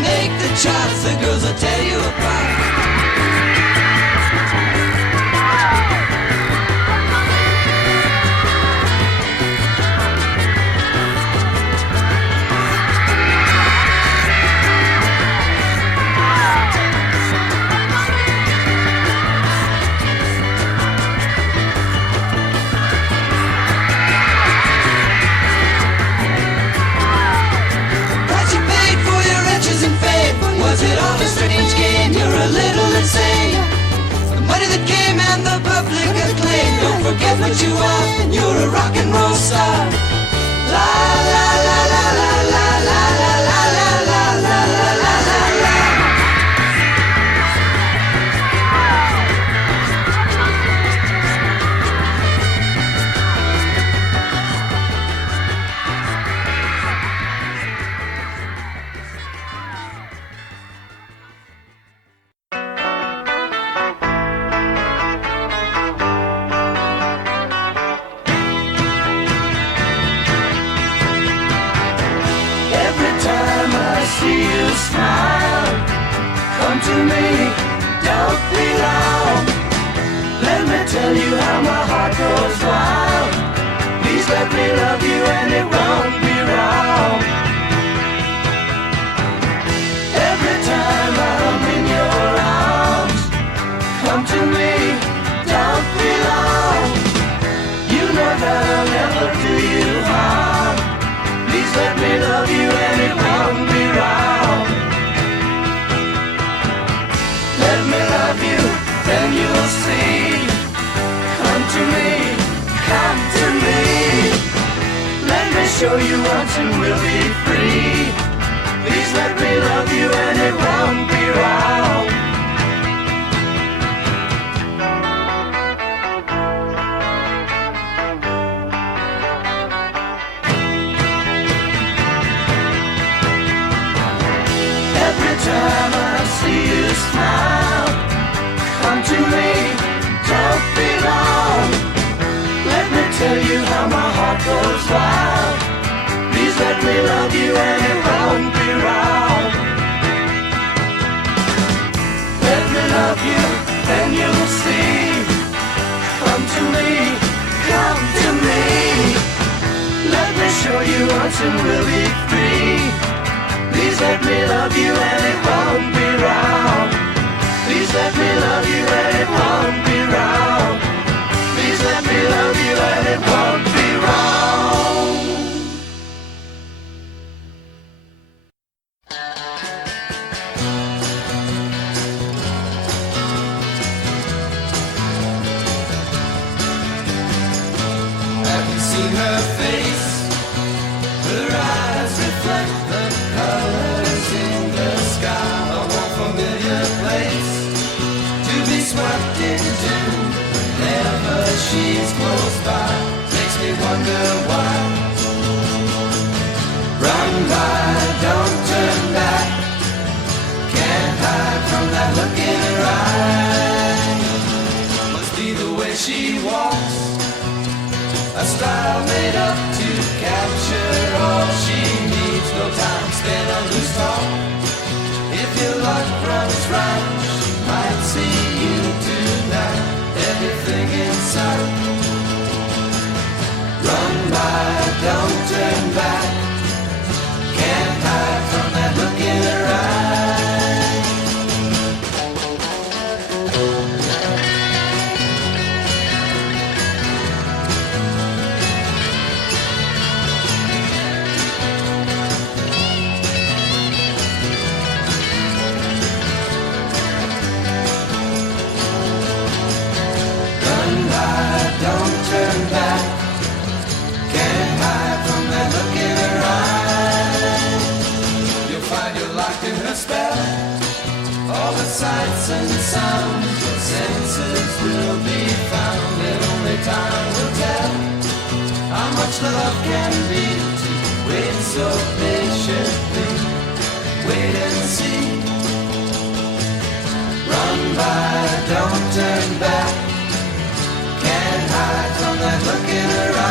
make the charts, the girls will tear you apart. Was it all a strange game? You're a little insane. The money that came and the public acclaim. Don't forget what you are. You're a rock and roll star. La la la la la la la la la la la la la la la. To me, don't be long. Let me tell you how my heart goes wild. Please let me love you and it won't be wrong. Every time I'm in your arms, come to me, don't be long. You know that I'll never do you harm. Please let me love you and it won't be wrong. Let me love you, then you'll see. Come to me, come to me. Let me show you once and we'll be free. Please let me love you and it won't be wrong. Every time I see you smile, come to me, don't be long. Let me tell you how my heart goes wild. Please let me love you and it won't be wrong. Let me love you, then you'll see. Come to me, come to me. Let me show you once and we'll be free. Please let me love you and it won't be wrong. Please let me love you and it won't be wrong. Please let me love you and it won't be wrong. Have you seen her face? Her eyes reflect the colors in the sky. A warm familiar place to be swept into whenever she's close by. Makes me wonder why. Run by, don't turn back. Can't hide from that look in her eye. Must be the way she walks, a style made up to capture all she needs. No time spent on loose talk. If your luck runs right, she might see you tonight. Everything in sight. Run by, don't turn back. Can't hide from that look in her eye. Don't turn back. Can't hide from that look in her eye. You'll find you're locked in her spell. All the sights and sounds, your senses will be found, and only time will tell how much love can be to wait so patiently. Wait and see. Run by, don't turn back. Can't hide from that look in her eye.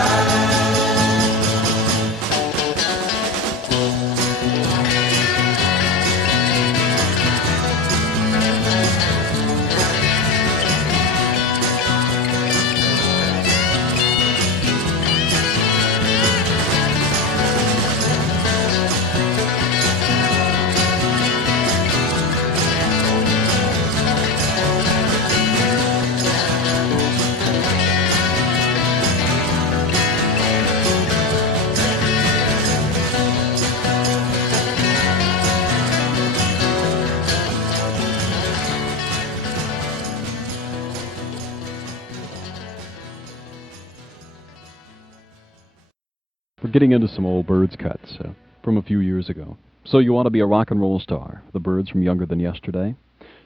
getting into some old Byrds cuts from a few years ago. So you want to be a rock and roll star? The Byrds from Younger Than Yesterday?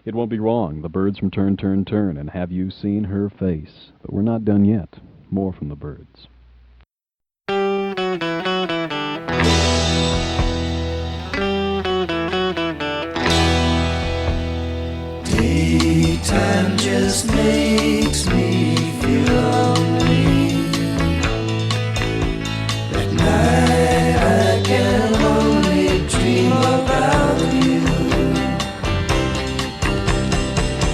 It won't be wrong. The Byrds from Turn, Turn, Turn, and Have You Seen Her Face? But we're not done yet. More from the Byrds. Daytime just makes me feel lonely. At night I can only dream about you.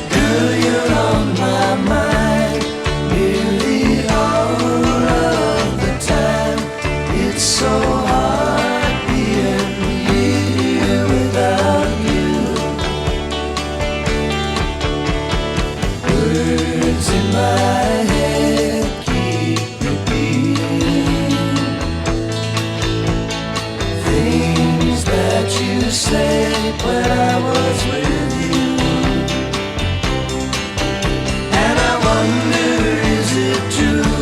Girl, you're on my mind nearly all of the time. It's so hard being here without you. Words in my head keep repeating things that you said when I was with you. And I wonder, is it true?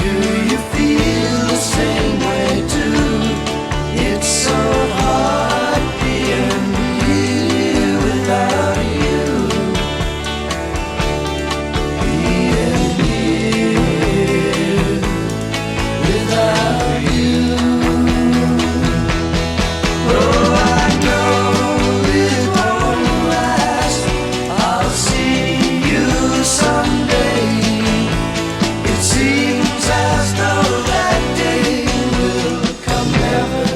Do you feel the same way too? It's so hard being here without you. Being here without you. Oh, I know it won't last. I'll see you someday. It seems as though that day will come never.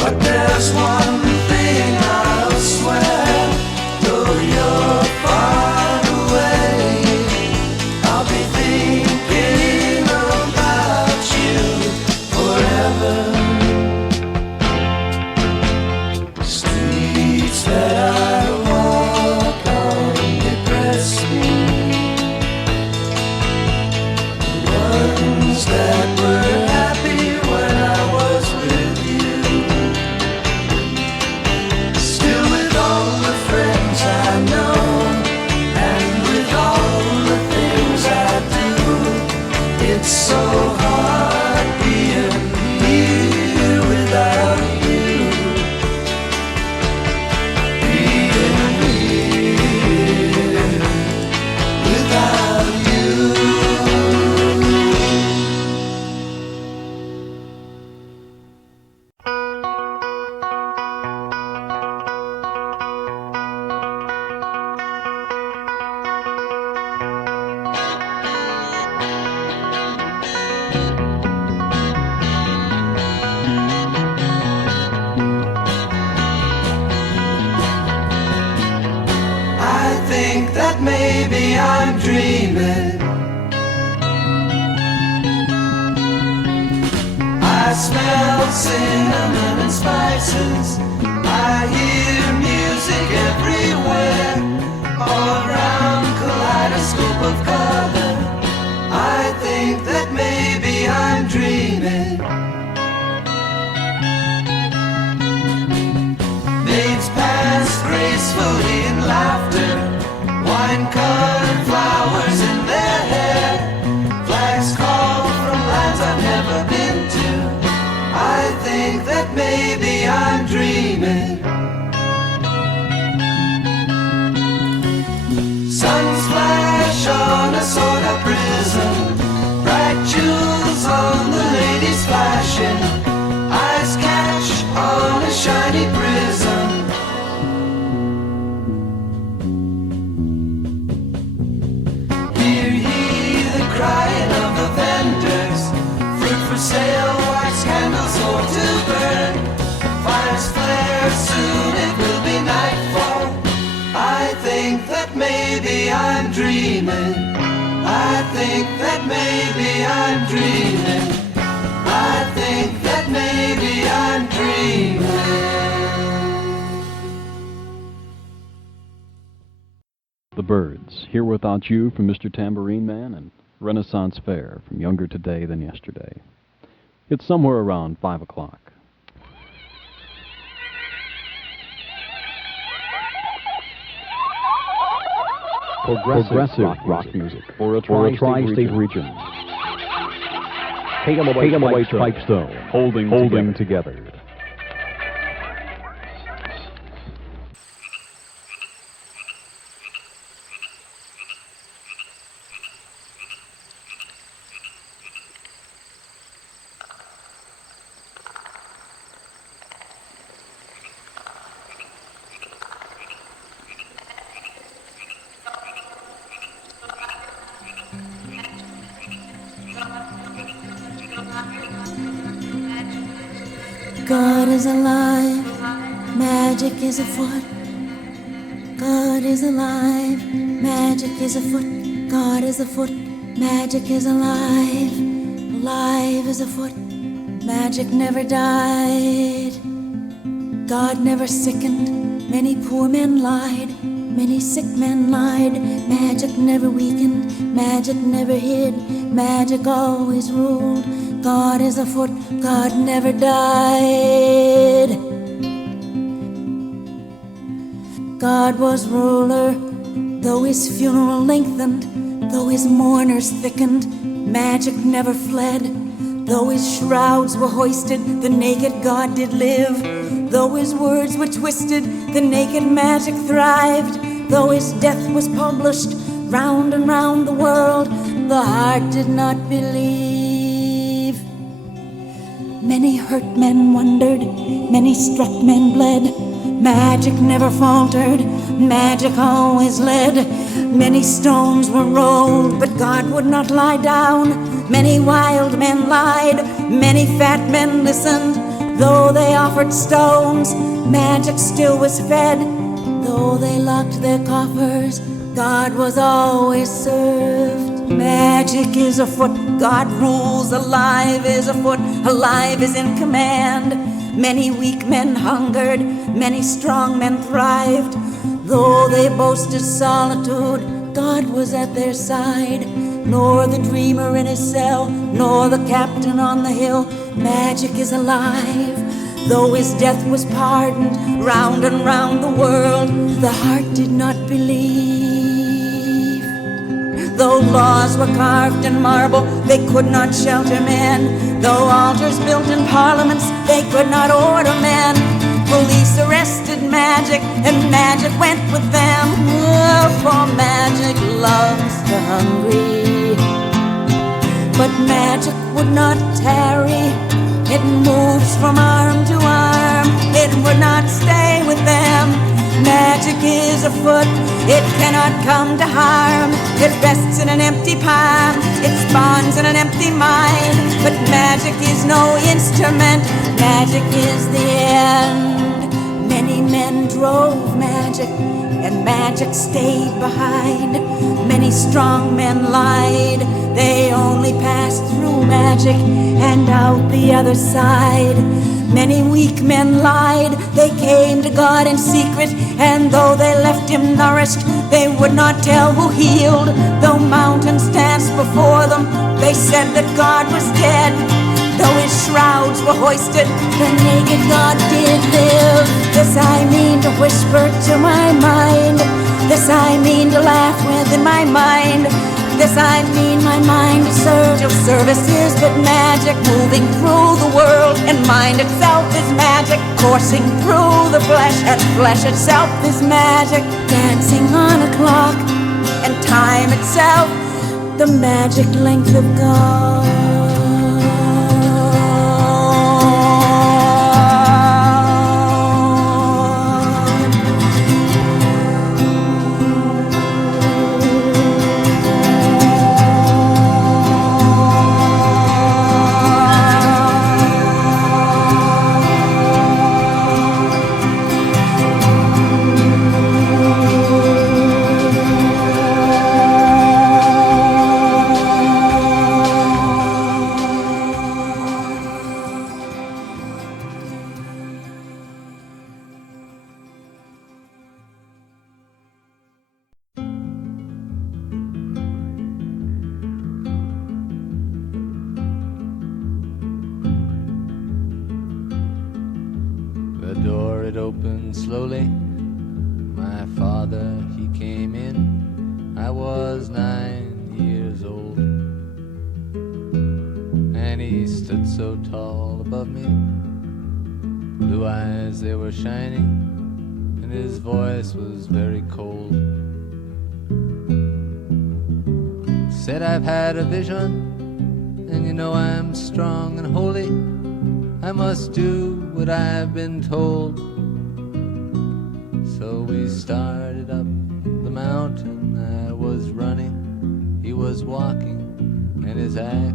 But there's one thing I'll swear, though you're far away, I'll be thinking about you forever. Streets that I walk on depress me. The ones that were happy when I was with you. Still with all the friends I know, and with all the things I do, it's so hard being here without you. Being here without you. I think that maybe I'm dreaming. I smell cinnamon and spices. I hear music everywhere, all around, kaleidoscope of color. I think that maybe I'm dreaming. Maids pass gracefully in laughter, wine-colored flowers in their hair, flags call from lands I've never been to. I think that maybe I'm dreaming. Suns flash on a soda prism, bright jewels on the ladies flashing, eyes catch on a shiny prism. Hear ye the crying of the vendors, fruit for sale, wax candles or to burn. Fires flare, soon it will be nightfall. I think that maybe I'm dreaming. I think that maybe I'm dreaming. I think that maybe I'm dreaming. The Byrds, Here Without You from Mr. Tambourine Man, and Renaissance Fair from Younger Today Than Yesterday. It's somewhere around 5 o'clock. Progressive rock music for a tri-state region. KLOH Pipestone, holding together. God is alive, magic is afoot. God is alive, magic is afoot. God is afoot, magic is alive. Alive is afoot, magic never died. God never sickened, many poor men lied. Many sick men lied. Magic never weakened, magic never hid. Magic always ruled. God is afoot, God never died. God was ruler, though his funeral lengthened, though his mourners thickened, magic never fled. Though his shrouds were hoisted, the naked God did live. Though his words were twisted, the naked magic thrived. Though his death was published round and round the world, the heart did not believe. Many hurt men wondered, many struck men bled. Magic never faltered, magic always led. Many stones were rolled, but God would not lie down. Many wild men lied, many fat men listened. Though they offered stones, magic still was fed. Though they locked their coffers, God was always served. Magic is afoot, God rules, alive is afoot, alive is in command. Many weak men hungered, many strong men thrived. Though they boasted solitude, God was at their side. Nor the dreamer in his cell, nor the captain on the hill. Magic is alive. Though his death was pardoned round and round the world, the heart did not believe. Though laws were carved in marble, they could not shelter men. Though altars built in parliaments, they could not order men. Police arrested magic, and magic went with them. Oh, for magic loves the hungry. But magic would not tarry. It moves from arm to arm. It would not stay with them. Magic is afoot. It cannot come to harm. It rests in an empty palm. It spawns in an empty mind. But magic is no instrument. Magic is the end. Many men drove magic, and magic stayed behind. Many strong men lied. They only passed through magic and out the other side. Many weak men lied. They came to God in secret, and though they left him nourished, they would not tell who healed. Though mountains danced before them, they said that God was dead. Though his shrouds were hoisted, the naked God did live. This I mean to whisper to my mind. This I mean to laugh with in my mind. This I mean my mind to serve. Of service is but magic, moving through the world, and mind itself is magic, coursing through the flesh, and flesh itself is magic, dancing on a clock, and time itself, the magic length of God. The door it opened slowly. My father he came in. I was 9 years old, and and he stood so tall above me. Blue eyes, they were shining, and his voice was very cold. Said, I've had a vision, and you know I'm strong and holy. I must do what I've been told. So we started up the mountain. I was running, he was walking, and his axe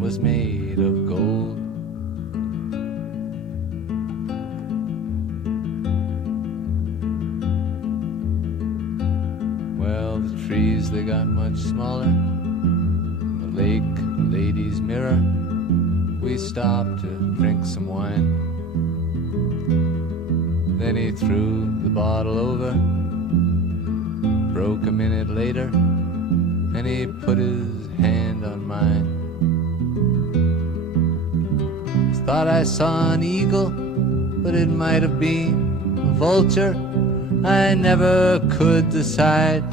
was made of gold. Well, the trees, they got much smaller. The lake, lady's mirror. We stopped to drink some wine. Then he threw the bottle over. Broke a minute later, and he put his hand on mine. Thought I saw an eagle, but it might have been a vulture. I never could decide.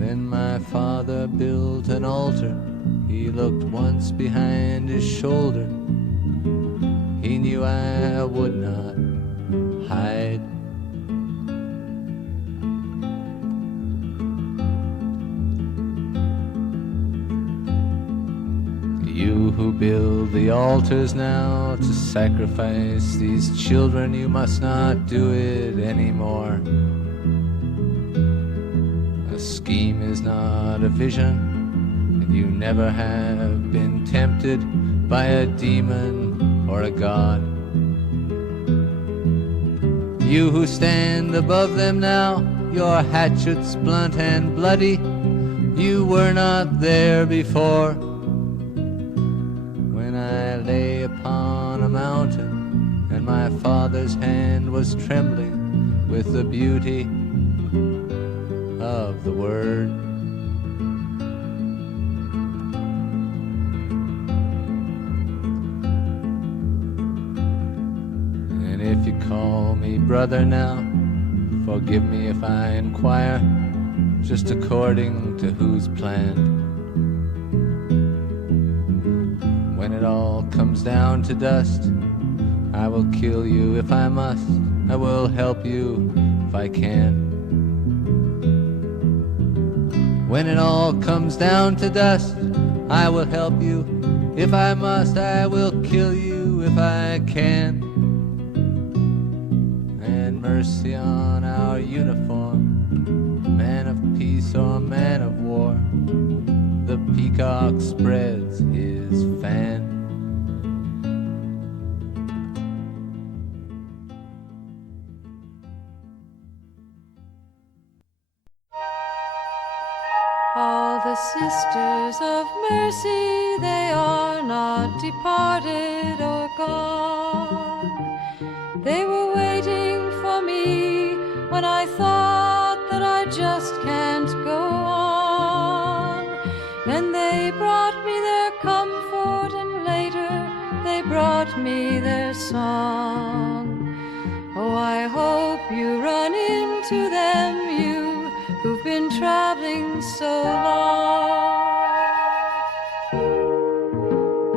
Then my father built an altar. He looked once behind his shoulder. He knew I would not hide. You who build the altars now to sacrifice these children, you must not do it anymore. A scheme is not a vision. You never have been tempted by a demon or a god. You who stand above them now, your hatchets blunt and bloody, you were not there before. When I lay upon a mountain and my father's hand was trembling with the beauty of the word. If you call me brother now, forgive me if I inquire, just according to whose plan. When it all comes down to dust, I will kill you if I must. I will help you if I can. When it all comes down to dust, I will help you if I must. I will kill you if I can. Mercy on our uniform, man of peace or man of war. The peacock spreads his fan. All the sisters of mercy, they are not departed or gone. They were waiting for me when I thought that I just can't go on. And they brought me their comfort, and later they brought me their song. Oh, I hope you run into them, you who've been traveling so long.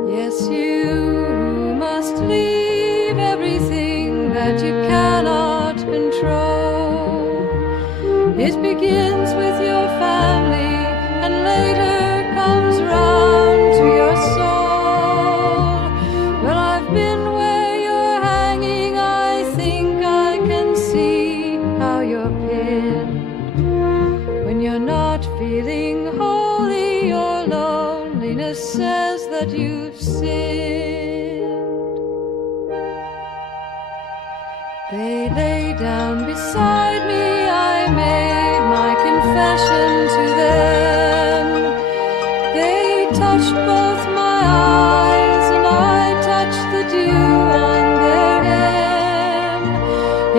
Yes, you must leave everything that you cannot control. It begins with your family and later comes round to your soul. Well, I've been where you're hanging, I think I can see how you're pinned. When you're not feeling holy, your loneliness says that you've sinned. They lay down beside me, I made my confession to them. They touched both my eyes, and I touched the dew on their hem.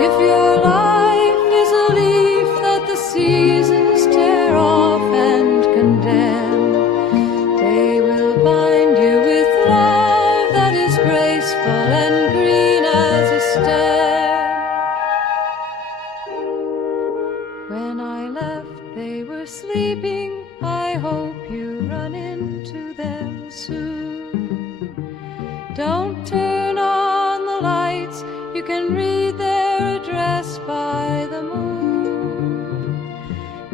If your life is a leaf that the seasons tear off and condemn, they will bind you with love that is graceful and green as a stem. Don't turn on the lights, you can read their address by the moon.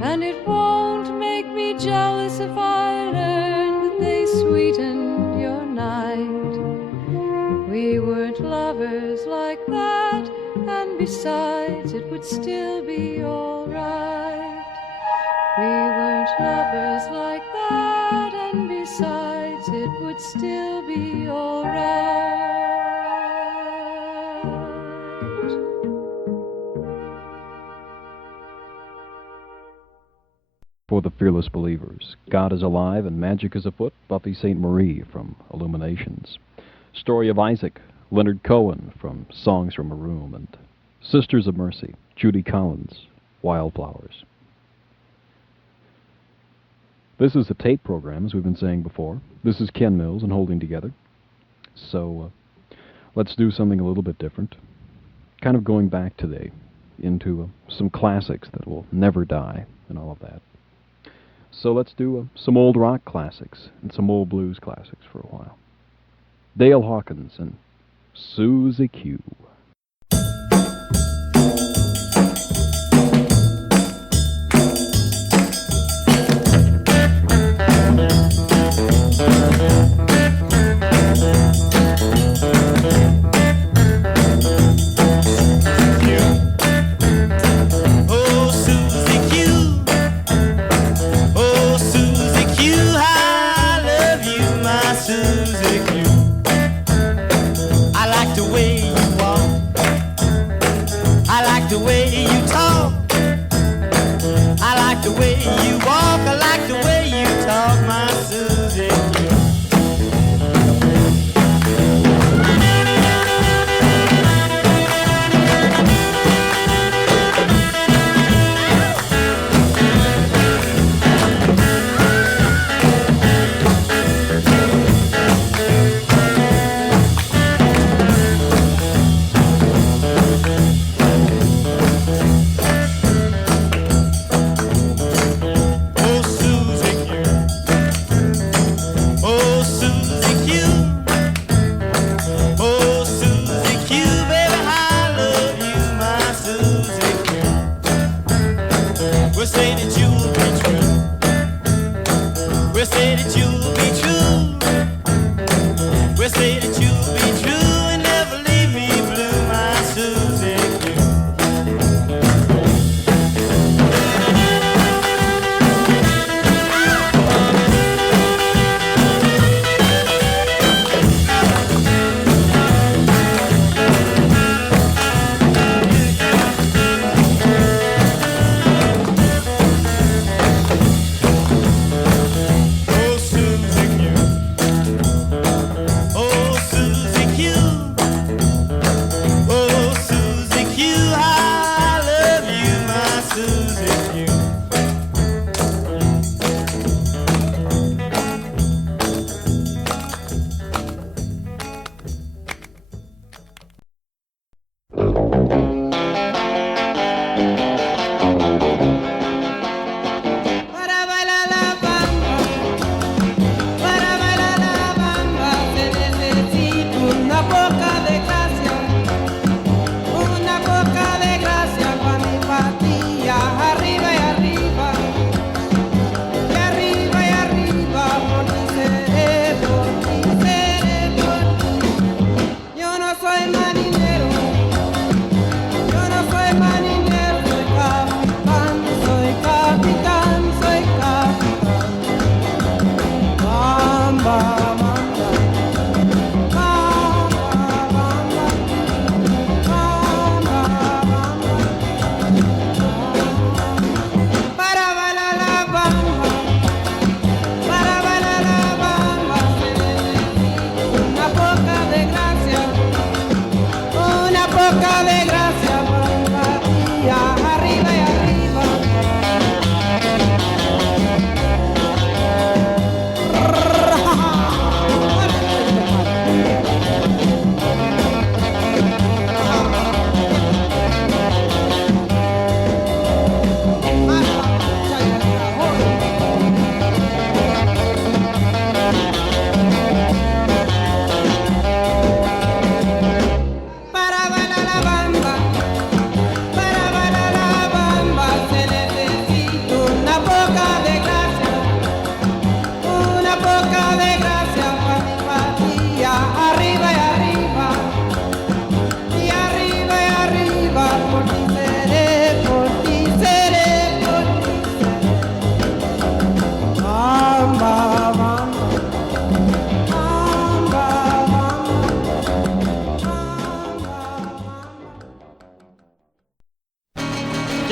And it won't make me jealous if I learn that they sweetened your night. We weren't lovers like that, and besides, it would still be alright. We weren't lovers like that, and besides, it would still be alright. For the fearless believers, God is alive and magic is afoot, Buffy St. Marie from Illuminations. Story of Isaac, Leonard Cohen from Songs from a Room, and Sisters of Mercy, Judy Collins, Wildflowers. This is a tape program, as we've been saying before. This is Ken Mills and Holding Together. So let's do something a little bit different. Kind of going back today into some classics that will never die and all of that. So let's do some old rock classics and some old blues classics for a while. Dale Hawkins and Susie Q. Susie Q. I like the way you walk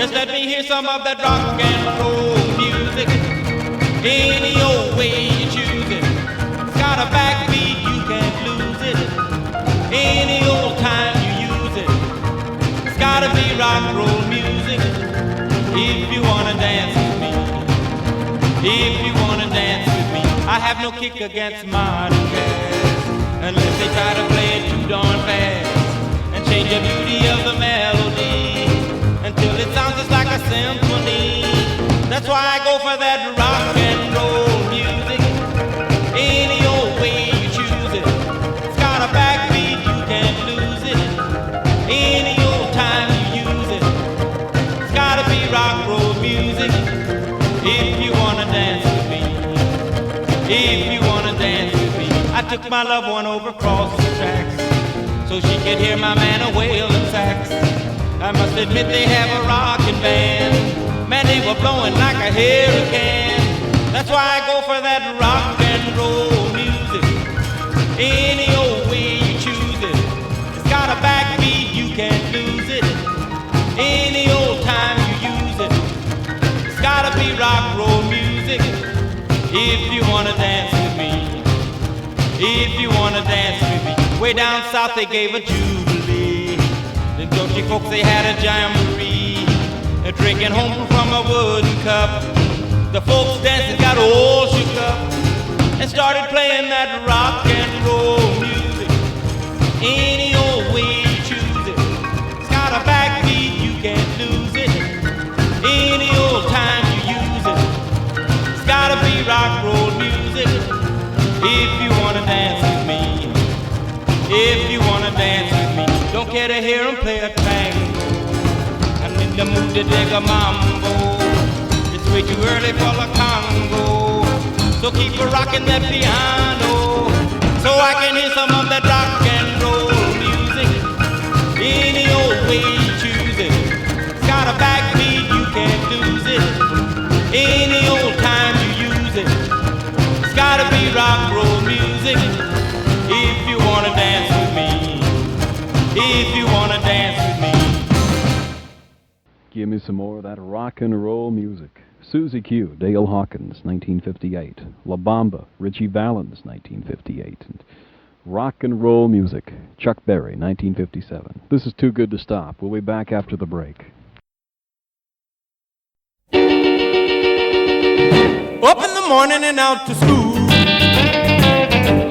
Just let me hear some of that rock and roll music. Any old way you choose it. It's got a backbeat, you can't lose it. Any old time you use it. It's gotta be rock and roll music. If you wanna dance with me. If you wanna dance with me. I have no kick against modern jazz, unless they try to play it too darn fast and change the beauty of the melody until it sounds just like a symphony. That's why I go for that rock and roll music. Any old way you choose it. It's got a backbeat, you can't lose it. Any old time you use it. It's gotta be rock and roll music. If you wanna dance with me. If you wanna dance with me. I took my loved one over across the tracks so she could hear my man a wailing sax. I must admit they have a rockin' band. Man, they were blowing like a hurricane. That's why I go for that rock and roll music. Any old way you choose it. It's got a backbeat, you can't lose it. Any old time you use it. It's gotta be rock and roll music. If you wanna dance with me. If you wanna dance with me. Way down south they gave a jubilee. The country folks they had a jamboree. They're drinking home from a wooden cup. The folks dancing got all shook up and started playing that rock and roll music. Any old way you choose it. It's got a backbeat, you can't lose it. Any old time you use it. It's gotta be rock and roll music. If you wanna dance with me. If you wanna dance with me. Don't care to hear them play a tango. I'm in the mood to dig a mambo. It's way too early for the Congo. So keep a rocking that piano, so I can hear some of that rock and roll music. Any old way you choose it. It's got a backbeat, you can't lose it. Any old time you use it. It's gotta be rock and roll music. If you wanna dance with me. If you wanna dance with me. Give me some more of that rock and roll music. Susie Q, Dale Hawkins, 1958. La Bamba, Richie Valens, 1958. And rock and roll music, Chuck Berry, 1957. This is Too Good to Stop. We'll be back after the break. Up in the morning and out to school.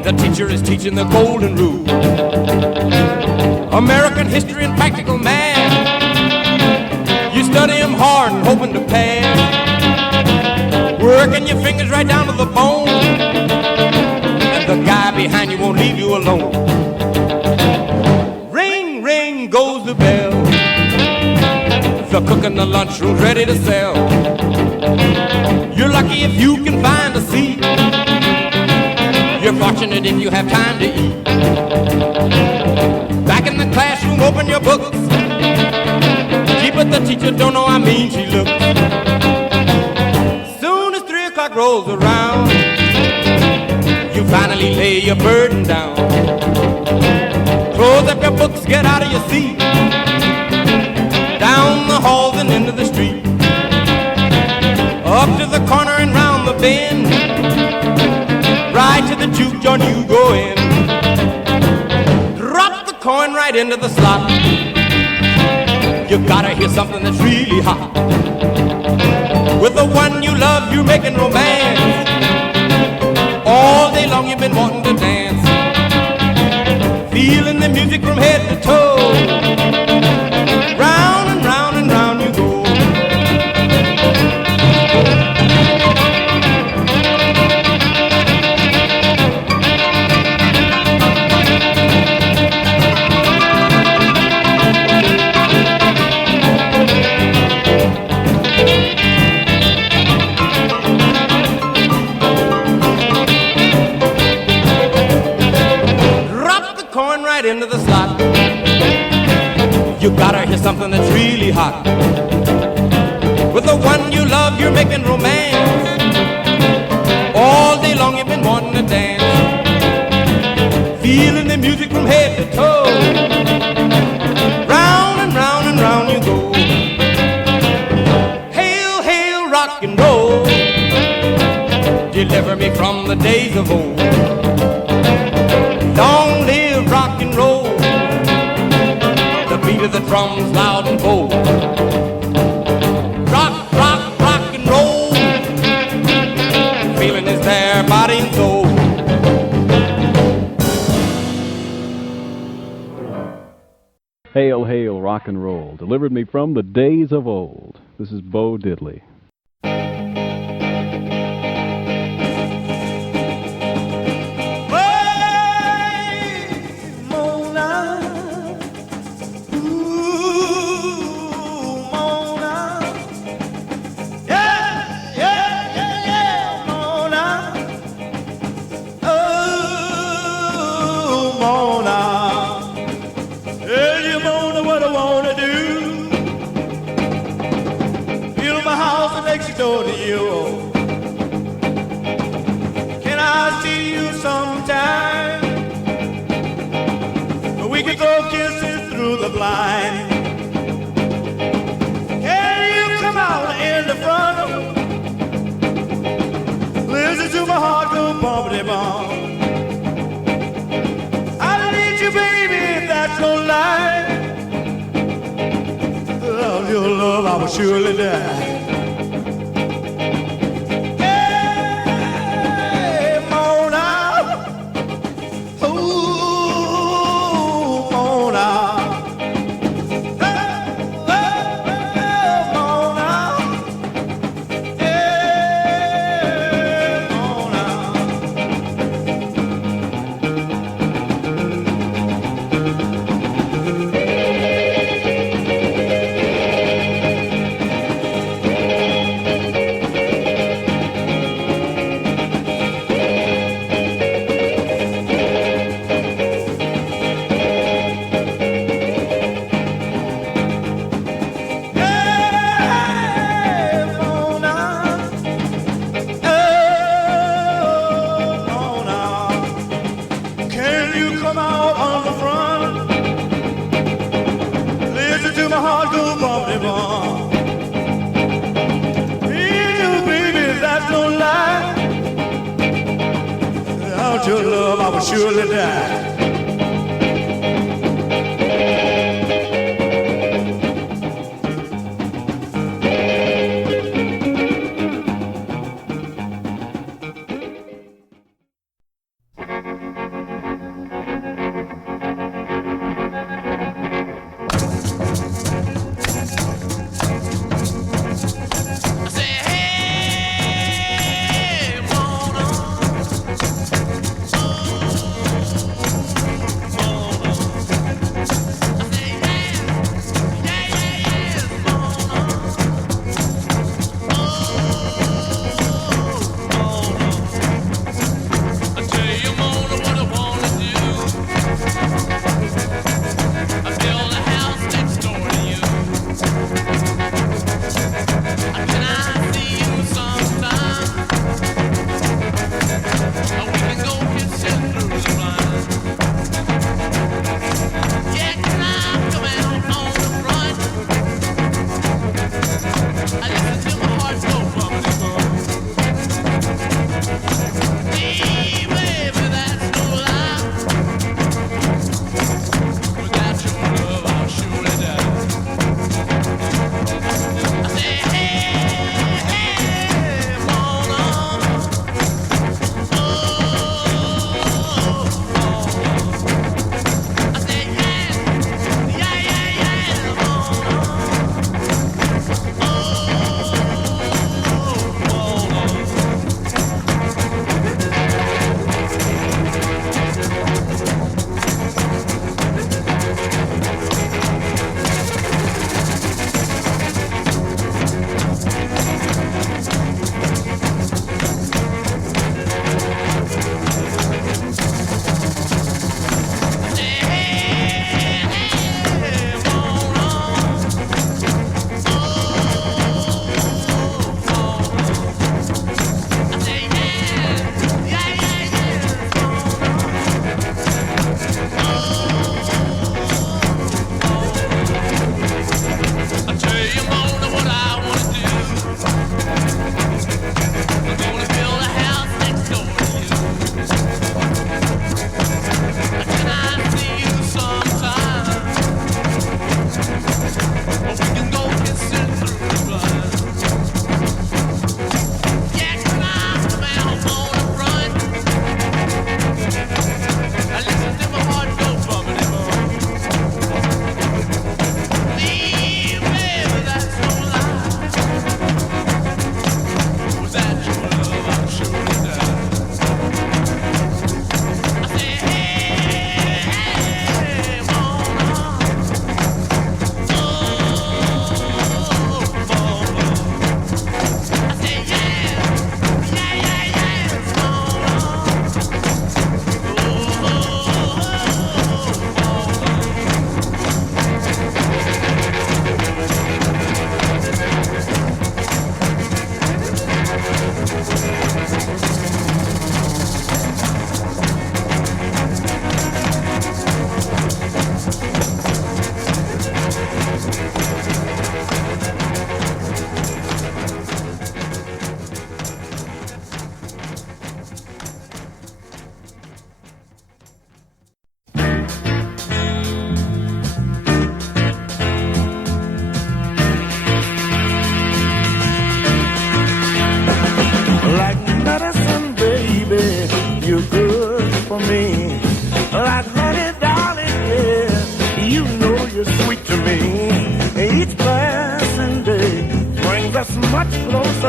The teacher is teaching the golden rule. American history and practical math. You study them hard and hoping to pass. Working your fingers right down to the bone. And the guy behind you won't leave you alone. Ring, ring goes the bell. The cook in the lunchroom's ready to sell. You're lucky if you can find a seat. You're fortunate if you have time to eat. Back in the classroom, open your books. Gee, but the teacher don't know how mean she looks. Soon as 3 o'clock rolls around, you finally lay your burden down. Close up your books, get out of your seat. Down the halls and into the street. Up to the corner and round the bend. Right to the juke joint you go in. Drop the coin right into the slot. You gotta hear something that's really hot. With the one you love, you're making romance. All day long you've been wanting to dance. Feeling the music from head to toe. Round and round and round you go. Into the slot. You gotta hear something that's really hot. With the one you love, you're making romance. All day long you've been wanting to dance. Feeling the music from head to toe. Round and round and round you go. me from the days of old. Long live rock and roll, the beat of the drums loud and bold. Rock, rock, rock and roll, the feeling is there, body and soul. Hail, hail, rock and roll, delivered me from the days of old. This is Bo Diddley. To you. Can I see you sometime? We can throw kisses through the blind. Can you come out in the front? Listen to my heart go bumpity bump. I need you, baby, if that's no lie. Without your love, I will surely die. Your love, I will surely die.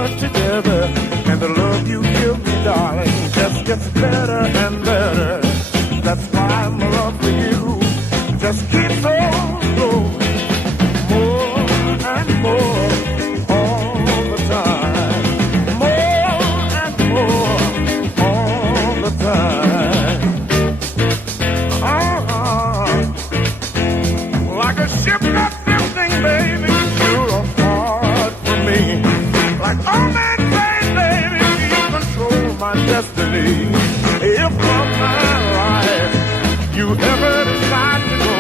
closer together, and the love you give me, darling, just gets better and better. That's why my love for you just keeps on growing more and more all the time, more and more all the time. Like a ship that's drifting, baby, you're a part for me. Like all men say, baby, you control my destiny. If from my life you ever decide to go,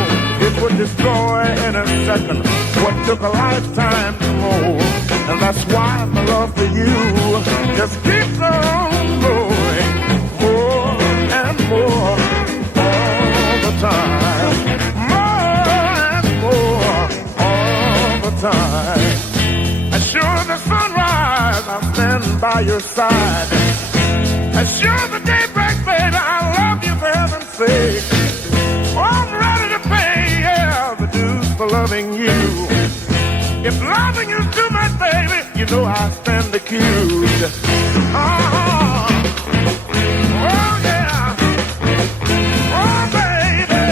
it would destroy in a second what took a lifetime to mold. And that's why my love for you just keeps on growing more and more all the time. Time. As sure the sunrise, I'll stand by your side. As sure the day breaks, baby, I love you for heaven's sake. Oh, I'm ready to pay, yeah, the dues for loving you. If loving you's too much, baby, you know I stand accused. Oh, yeah. Oh, baby.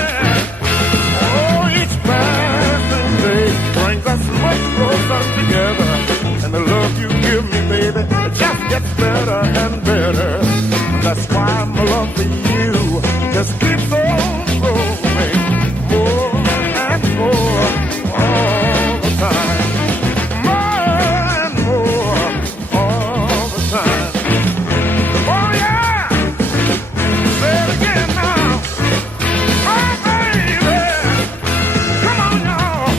Oh, each passing day brings us much closer together, and the love you give me, baby, it just gets better and better. That's why my love for you just keeps on growing more and more all the time, more and more all the time. Oh yeah, say it again now. Oh baby, come on y'all.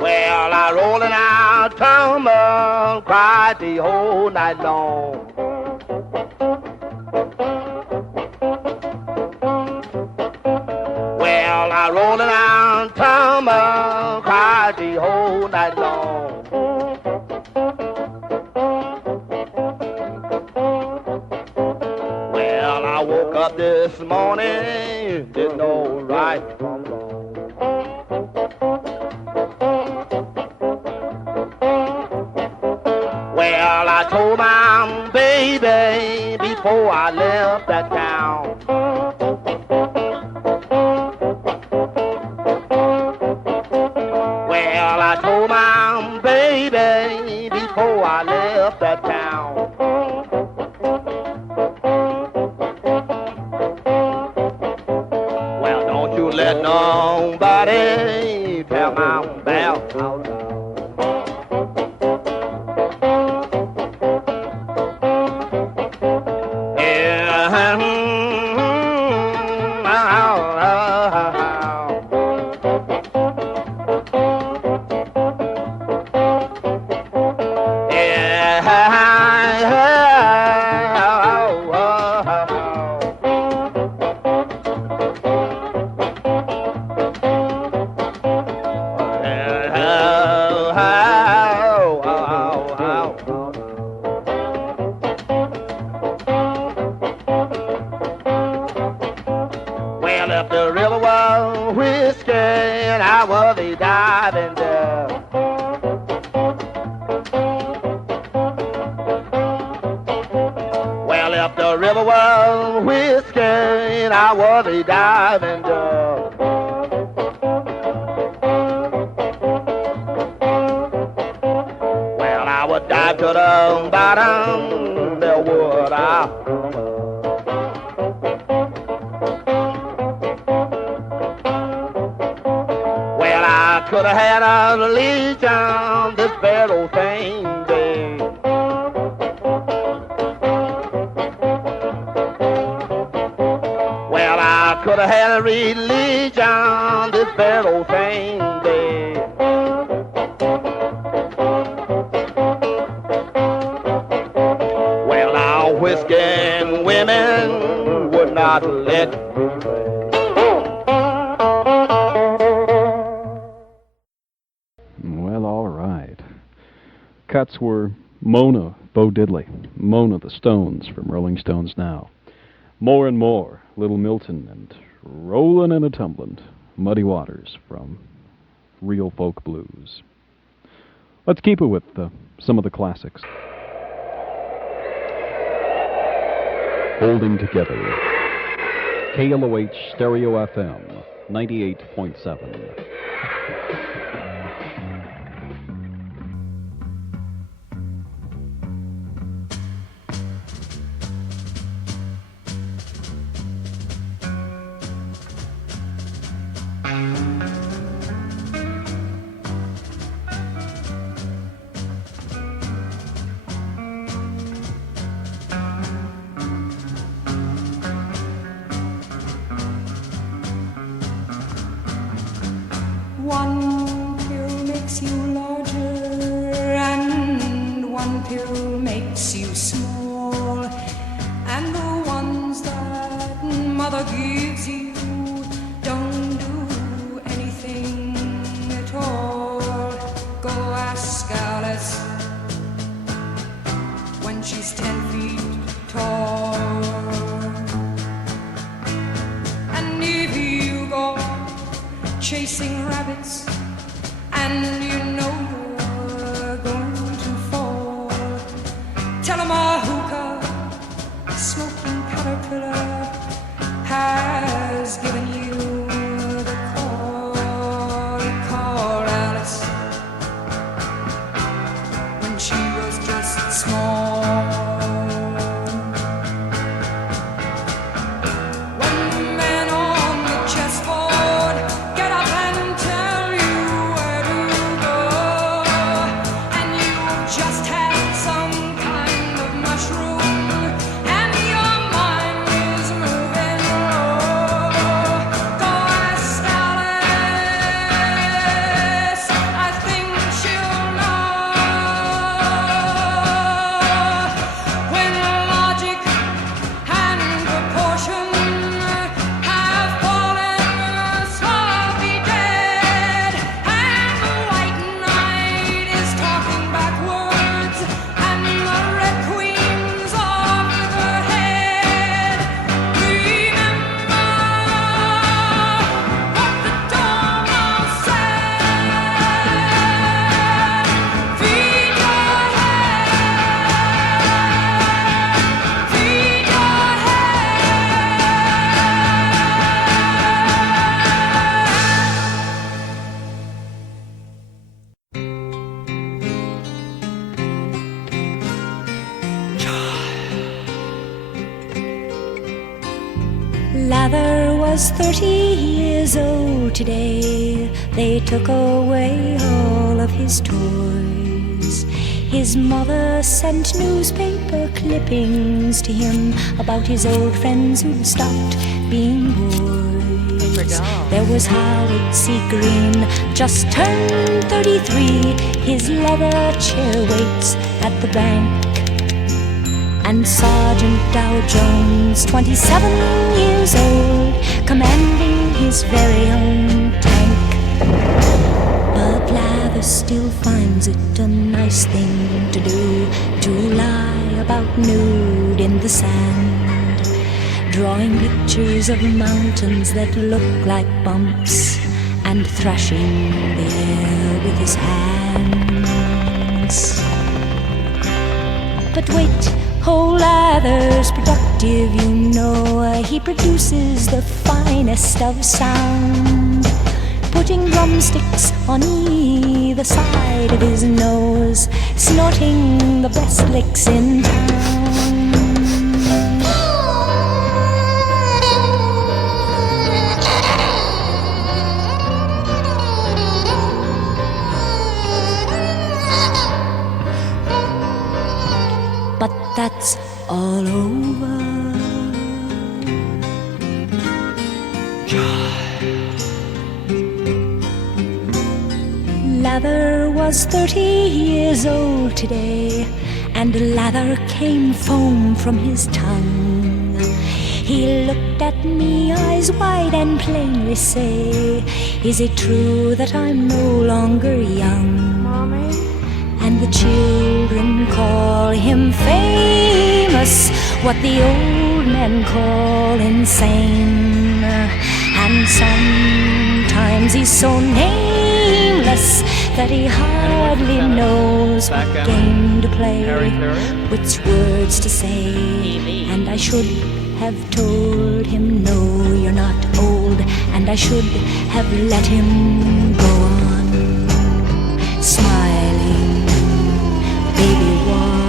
Well, I rolling out tumble, cried the whole night long. Well, I rolling out tumble, cried the whole night long. Well, I woke up this morning, didn't know right from wrong. Well, I told my baby before I left that town. Well, I told my baby before I left that town. Well, don't you let nobody tell my bell out loud. Well, if the river was whiskey and I was a diving there. Well, if the river was whiskey and I was a diving there. Well, I would dive to the bottom, there would I. Could have had a legion this very same day. Well, I could have had a religion this very old same day. Well, now whiskey and women would not let me play. Well, all right. Cuts were Mona, Bo Diddley, Mona the Stones from Rolling Stones Now, More and More, Little Milton, and Rollin' and a Tumblin', Muddy Waters from Real Folk Blues. Let's keep it with some of the classics. Holding Together. KLOH Stereo FM, 98.7. One pill makes you larger and one pill makes you small, and the ones that mother gives you don't do anything at all. Go ask Alice when she's 10 feet tall. And if you go chasing rabbits and you know you're going to fall, tell 'em a hookah smoking caterpillar has given you the call. Call Alice when she was just small. Lather was 30 years old today. They took away all of his toys. His mother sent newspaper clippings to him about his old friends who'd stopped being boys. There was Howard C. Green, just turned 33. His leather chair waits at the bank. And Sergeant Dow Jones, 27 years old, commanding his very own tank. But Lather still finds it a nice thing to do, to lie about nude in the sand, drawing pictures of mountains that look like bumps, and thrashing the air with his hands. But wait, whole Lather's productive, you know. He produces the finest of sound, putting drumsticks on either side of his nose, snorting the best licks in town. But that's all over. was 30 years old today, and lather came foam from his tongue. He looked at me, eyes wide, and plainly say, "Is it true that I'm no longer young?" Mommy? And the children call him famous, what the old men call insane. And sometimes he's so nameless that he hardly knows what game to play, which words to say. And I should have told him, no, you're not old, and I should have let him go on smiling, baby wide.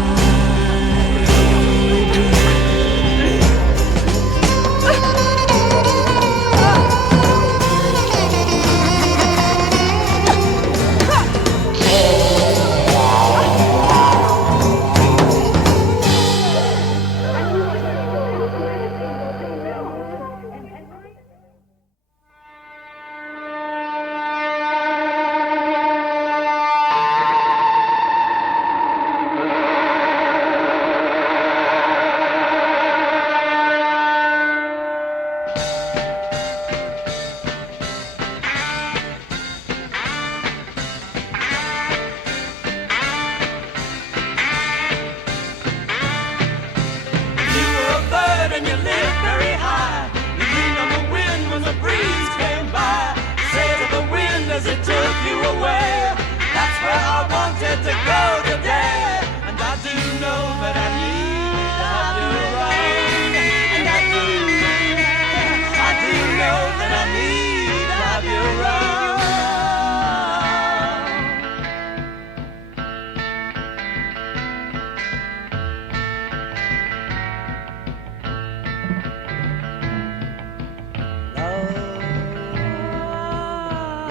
And you live very high. You lean on the wind when the breeze came by. Say to the wind as it took you away, that's where I wanted to go today. And I do know that I need to have you around. And I do know that I need to have you around.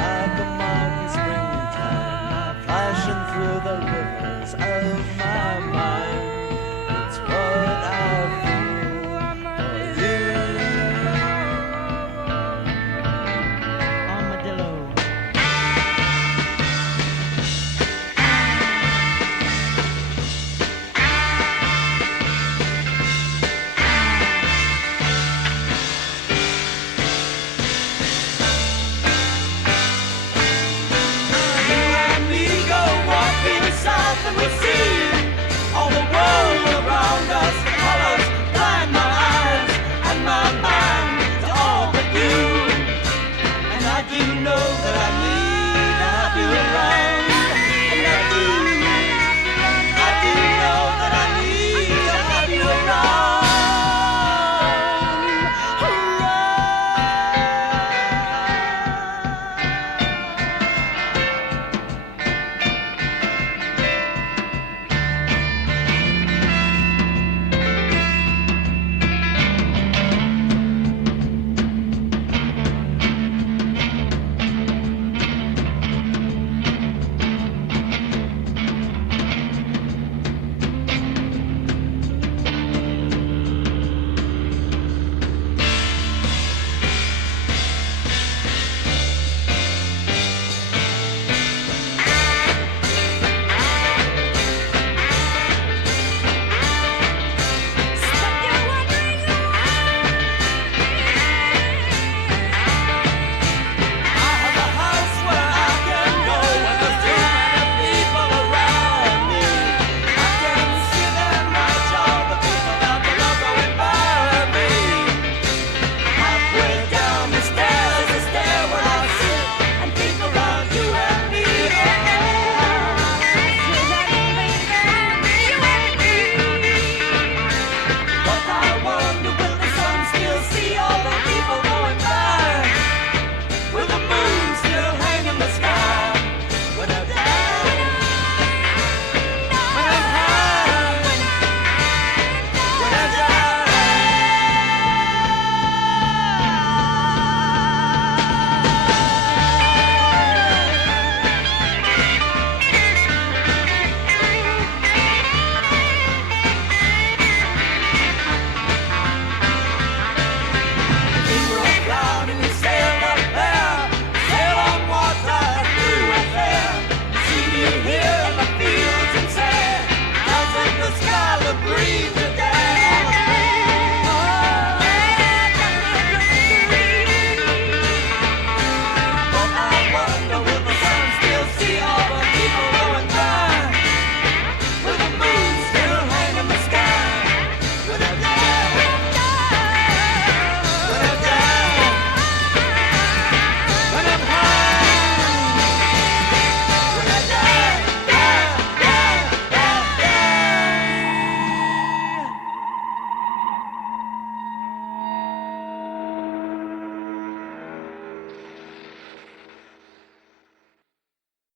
Like a mighty springtime, flashing through the rivers of my mind.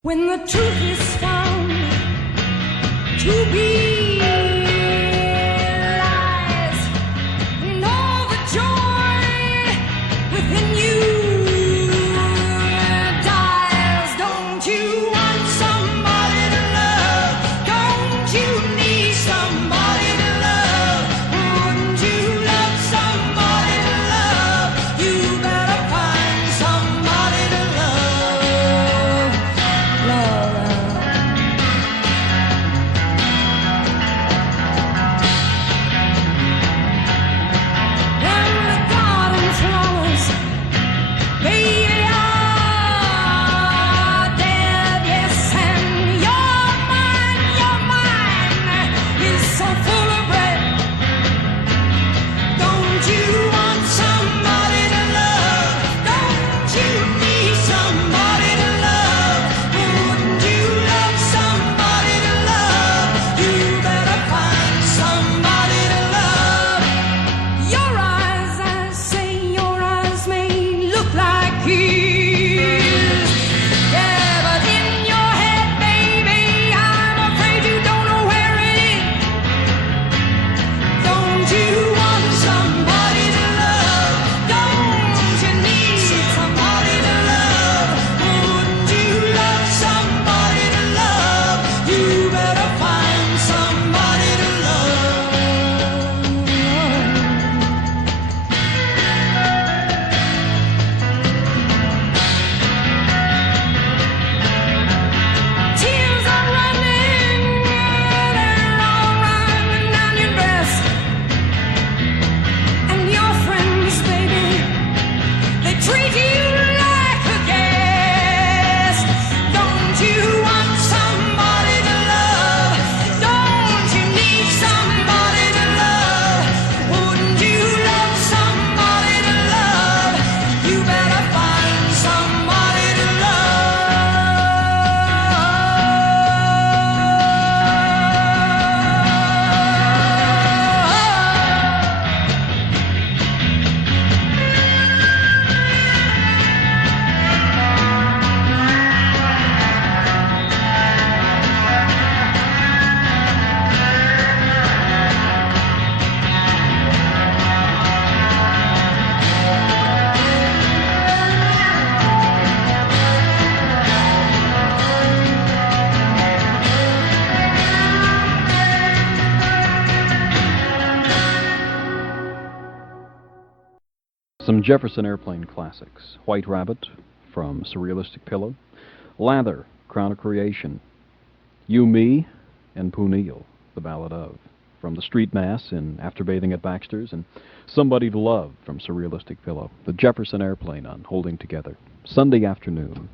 When the truth is found to be lies, and all the joy within you dies. Don't you want somebody to love? Don't you need somebody to love? Wouldn't you love somebody to love? You better find somebody to love. Love. And the garden flowers, they are dead, yes, and your mind is so full of red. Don't you want somebody to love? Don't you need somebody to love? Wouldn't you love somebody to love? You better find somebody to love. Your eyes, I say, your eyes may look like his. Yeah, but in your head, baby, I'm afraid you don't know where it is. Don't you want somebody to love? Don't you need somebody to love? Wouldn't you love somebody to love? You better find somebody to love. Tears are running, they're all running down your dress. And your friends, baby, they treat you like a guest. Don't you want somebody to love? Don't you need somebody to love? Wouldn't you love somebody to love? You better find somebody to Some Jefferson Airplane classics. White Rabbit from Surrealistic Pillow. Lather, Crown of Creation. You, Me, and Pooneil, The Ballad of, from the Street Mass in After Bathing at Baxter's, and Somebody to Love from Surrealistic Pillow. The Jefferson Airplane on Holding Together. Sunday afternoon.